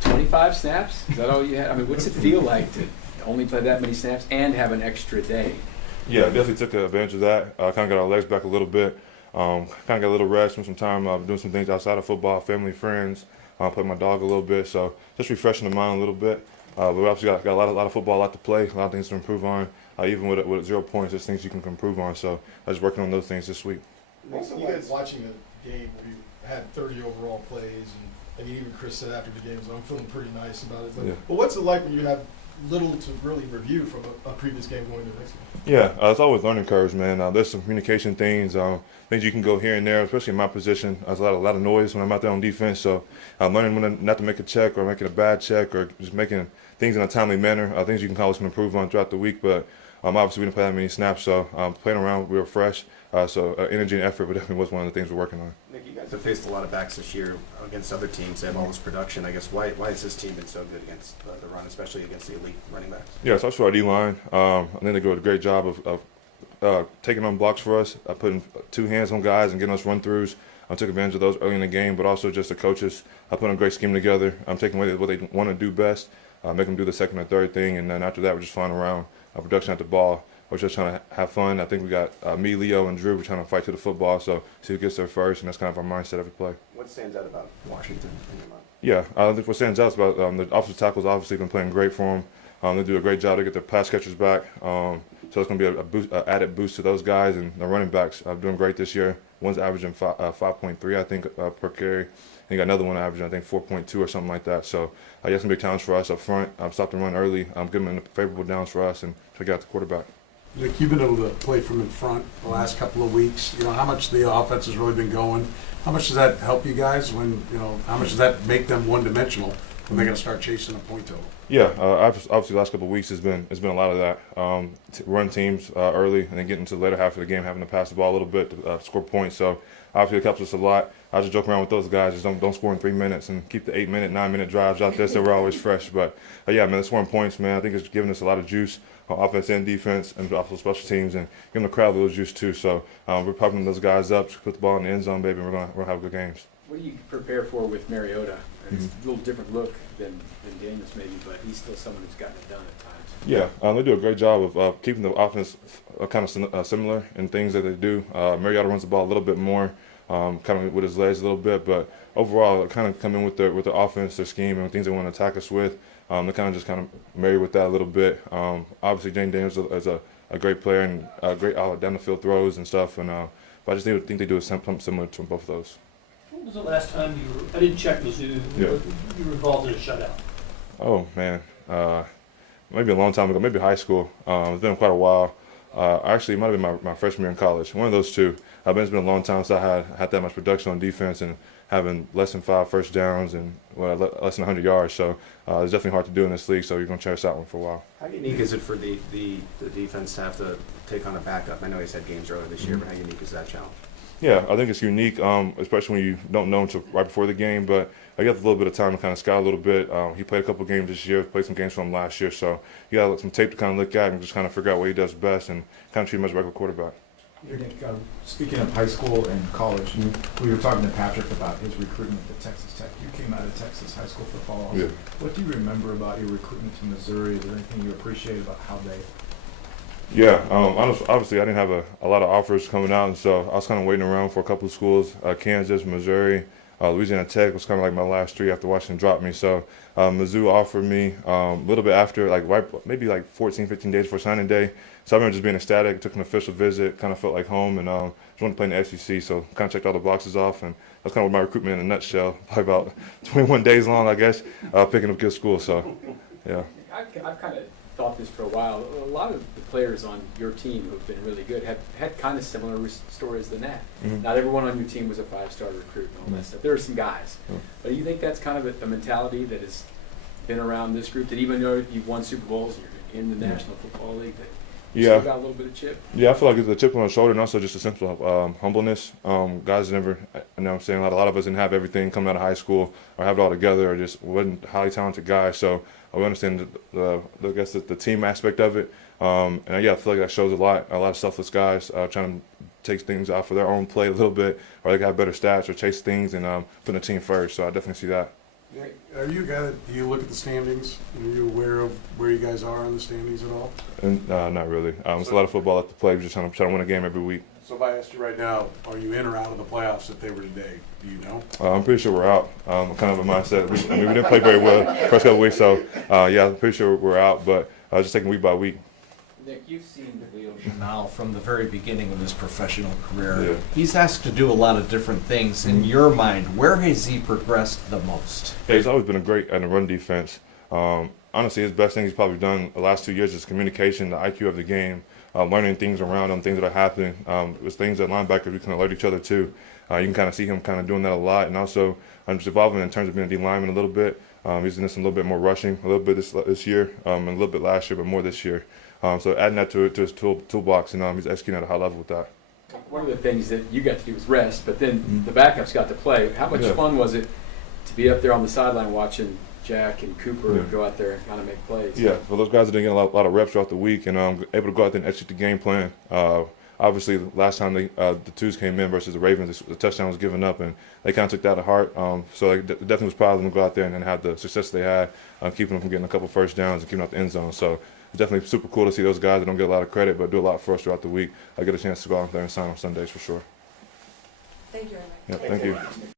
25 snaps? Is that all you had? I mean, what's it feel like to only play that many snaps and have an extra day? Yeah, definitely took advantage of that. Kind of got our legs back a little bit. Kind of got a little rest, spent some time doing some things outside of football, family, friends. Played with my dog a little bit, so just refreshing the mind a little bit. But we obviously got a lot of football, a lot to play, a lot of things to improve on. Even with 0 points, there's things you can improve on. So I was working on those things this week. Also, you guys watching a game where you had 30 overall plays, and even Chris said after the game, I'm feeling pretty nice about it. But what's it like when you have little to really review from a previous game going to the next one? Yeah, it's always learning curves, man. There's some communication things, things you can go here and there, especially in my position. There's a lot of noise when I'm out there on defense, so I'm learning when not to make a check or making a bad check or just making things in a timely manner. Things you can always improve on throughout the week, but obviously we didn't play that many snaps, so playing around, we were fresh, so energy and effort definitely was one of the things we're working on. Nick, you guys have faced a lot of backs this year against other teams. They have all this production. I guess why has this team been so good against the run, especially against the elite running backs? Yeah, it's also our D-line. I think they do a great job of taking on blocks for us, putting two hands on guys and getting us run-throughs. I took advantage of those early in the game, but also just the coaches. I put a great scheme together. I'm taking away what they want to do best, make them do the second or third thing, and then after that, we're just flying around. Production at the ball. We're just trying to have fun. I think we got me, Leo, and Drew. We're trying to fight to the football, so see who gets there first, and that's kind of our mindset every play. What stands out about Washington in your mind? Yeah, I think what stands out is about the offensive tackles obviously been playing great for them. They do a great job to get their pass catchers back, so it's going to be a boost, added boost to those guys, and the running backs are doing great this year. One's averaging 5.3, I think, per carry. And you got another one averaging, I think, 4.2 or something like that. So that's going to be a challenge for us up front. Stop the run early, give them favorable downs for us, and figure out the quarterback. Nick, you've been able to play from in front the last couple of weeks. How much the offense has really been going? How much does that help you guys when, how much does that make them one-dimensional when they're going to start chasing a point total? Yeah, obviously the last couple of weeks has been a lot of that. Run teams early and then getting to the later half of the game, having to pass the ball a little bit to score points. So obviously it helps us a lot. I just joke around with those guys, just don't score in 3 minutes and keep the 8-minute, 9-minute drives out there so we're always fresh. But yeah, man, scoring points, man, I think it's giving us a lot of juice on offense and defense, and also special teams, and giving the crowd a little juice too. So we're pumping those guys up, put the ball in the end zone, baby, and we're gonna have good games. What do you prepare for with Mariota? It's a little different look than Daniels maybe, but he's still someone who's gotten it done at times. Yeah, they do a great job of keeping the offense kind of similar in things that they do. Mariota runs the ball a little bit more, kind of with his legs a little bit, but overall, kind of come in with the offense, their scheme, and things they want to attack us with. They kind of just kind of marry with that a little bit. Obviously, Jane Daniels is a great player and great all down the field throws and stuff. And but I just think they do something similar to both of those. When was the last time I didn't check Mizzou, you were involved in a shutout? Oh, man. Maybe a long time ago, maybe high school. It's been quite a while. Actually, it might have been my freshman year in college. One of those two. But it's been a long time since I had that much production on defense and having less than 5 first downs and less than 100 yards. So it's definitely hard to do in this league, so you're going to cherish that one for a while. How unique is it for the defense to have to take on a backup? I know he's had games earlier this year, but how unique is that challenge? Yeah, I think it's unique, especially when you don't know until right before the game. But I got a little bit of time to kind of scout a little bit. He played a couple of games this year, played some games from him last year. So you got some tape to kind of look at and just kind of figure out what he does best and kind of treat him as a regular quarterback. Nick, speaking of high school and college, we were talking to Patrick about his recruitment at Texas Tech. You came out of Texas high school football also. Yeah. What do you remember about your recruitment to Missouri? Is there anything you appreciate about how they? Yeah, obviously I didn't have a lot of offers coming out, and so I was kind of waiting around for a couple of schools, Kansas, Missouri, Louisiana Tech was kind of like my last 3 after Washington dropped me. So Mizzou offered me a little bit after, maybe 14, 15 days before signing day. So I remember just being ecstatic, took an official visit, kind of felt like home, and just wanted to play in the SEC. So kind of checked all the boxes off, and that's kind of my recruitment in a nutshell. Probably about 21 days long, I guess, picking up good schools. So, yeah. I've kind of thought this for a while. A lot of the players on your team who have been really good have had kind of similar stories than that. Mm-hmm. Not everyone on your team was a 5-star recruit and all that stuff. There are some guys. Mm-hmm. But do you think that's kind of a mentality that has been around this group, that even though you've won Super Bowls and you're in the National Football League, that you still got a little bit of chip? Yeah, I feel like it's a chip on the shoulder and also just a sense of humbleness. Guys never, you know what I'm saying, a lot of us didn't have everything coming out of high school or have it all together or just wasn't highly talented guys. So we understand the team aspect of it. And yeah, I feel like that shows a lot of selfless guys trying to take things out for their own play a little bit, or they got better stats or chase things and putting the team first. So I definitely see that. Are you a guy that, do you look at the standings? Are you aware of where you guys are in the standings at all? And not really. It's a lot of football left to play. We're just trying to win a game every week. So if I asked you right now, are you in or out of the playoffs if they were today? Do you know? I'm pretty sure we're out. Kind of a mindset. We didn't play very well first couple of weeks, so yeah, I'm pretty sure we're out. But just taking week by week. Nick, you've seen DeLeo now from the very beginning of his professional career. Yeah. He's asked to do a lot of different things. In your mind, where has he progressed the most? Yeah, he's always been a great at the run defense. Honestly, his best thing he's probably done the last 2 years is communication, the IQ of the game, learning things around him, things that are happening. It was things that linebackers we can alert each other to. You can kind of see him kind of doing that a lot, and also just evolving in terms of being a D lineman a little bit. He's doing this a little bit more rushing, a little bit this year, and a little bit last year, but more this year. So adding that to his toolbox, and he's executing at a high level with that. One of the things that you got to do was rest, but then the backups got to play. How much fun was it to be up there on the sideline watching Jack and Cooper go out there and kind of make plays? Yeah, for those guys that didn't get a lot of reps throughout the week and able to go out there and execute the game plan. Obviously, last time the twos came in versus the Ravens, the touchdown was given up, and they kind of took that to heart. So they definitely was proud of them to go out there and have the success they had, keeping them from getting a couple first downs and keeping out the end zone. So definitely super cool to see those guys that don't get a lot of credit but do a lot for us throughout the week. I get a chance to go out there and sign on Sundays for sure. Thank you very much. Yeah, thank you.